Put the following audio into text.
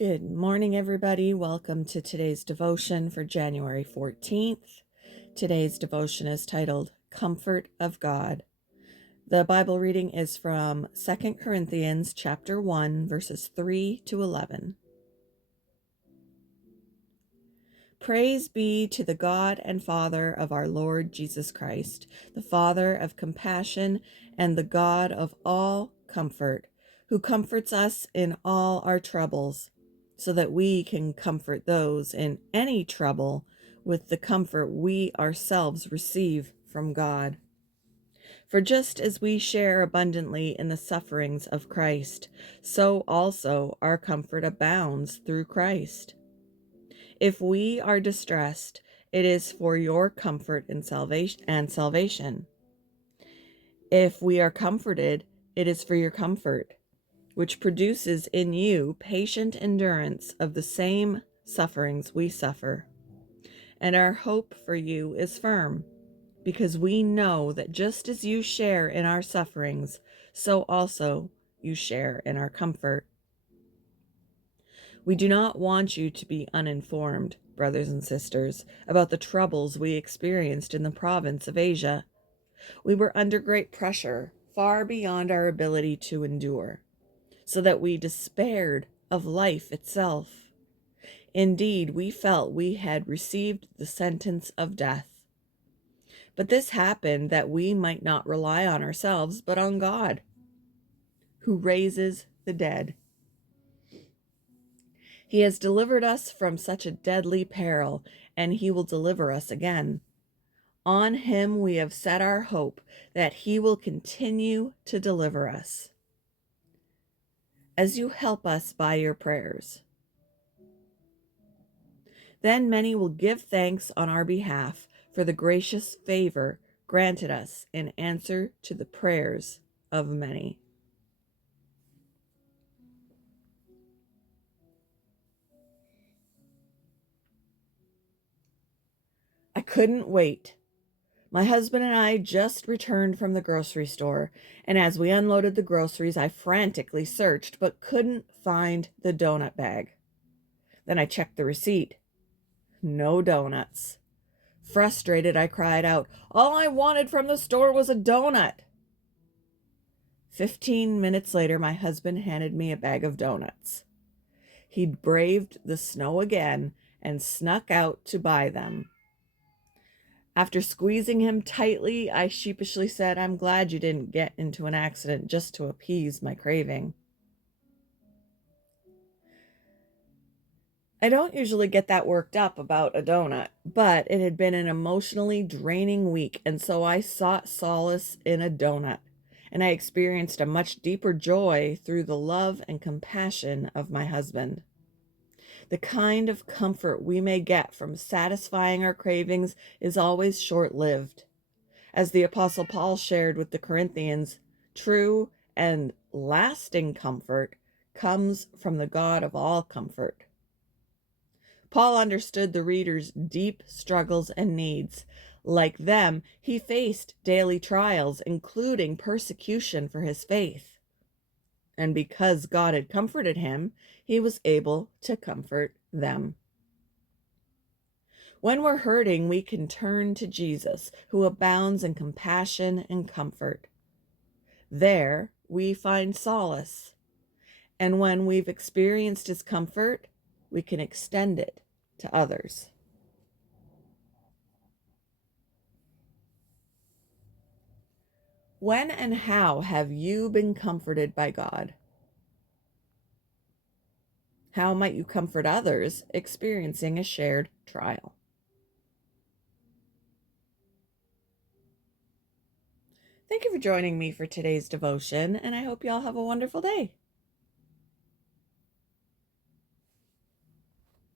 Good morning, everybody. Welcome to today's devotion for January 14th. Today's devotion is titled Comfort of God. The Bible reading is from 2 Corinthians chapter 1, verses 3 to 11. Praise be to the God and Father of our Lord Jesus Christ, the Father of compassion and the God of all comfort, who comforts us in all our troubles, so that we can comfort those in any trouble with the comfort we ourselves receive from God. For just as we share abundantly in the sufferings of Christ, so also our comfort abounds through Christ. If we are distressed, it is for your comfort and salvation. If we are comforted, it is for your comfort, which produces in you patient endurance of the same sufferings we suffer. And our hope for you is firm, because we know that just as you share in our sufferings, so also you share in our comfort. We do not want you to be uninformed, brothers and sisters, about the troubles we experienced in the province of Asia. We were under great pressure, far beyond our ability to endure, so that we despaired of life itself. Indeed, we felt we had received the sentence of death. But this happened that we might not rely on ourselves, but on God, who raises the dead. He has delivered us from such a deadly peril, and he will deliver us again. On him we have set our hope that he will continue to deliver us, as you help us by your prayers. Then many will give thanks on our behalf for the gracious favor granted us in answer to the prayers of many. I couldn't wait. My husband and I just returned from the grocery store, and as we unloaded the groceries, I frantically searched but couldn't find the donut bag. Then I checked the receipt. No donuts. Frustrated, I cried out, "All I wanted from the store was a donut." 15 minutes later, my husband handed me a bag of donuts. He'd braved the snow again and snuck out to buy them. After squeezing him tightly, I sheepishly said, "I'm glad you didn't get into an accident just to appease my craving." I don't usually get that worked up about a donut, but it had been an emotionally draining week, and so I sought solace in a donut, and I experienced a much deeper joy through the love and compassion of my husband. The kind of comfort we may get from satisfying our cravings is always short-lived. As the Apostle Paul shared with the Corinthians, true and lasting comfort comes from the God of all comfort. Paul understood the reader's deep struggles and needs. Like them, he faced daily trials, including persecution for his faith. And because God had comforted him, he was able to comfort them. When we're hurting, we can turn to Jesus, who abounds in compassion and comfort. There, we find solace. And when we've experienced his comfort, we can extend it to others. When and how have you been comforted by God? How might you comfort others experiencing a shared trial? Thank you for joining me for today's devotion, and I hope you all have a wonderful day.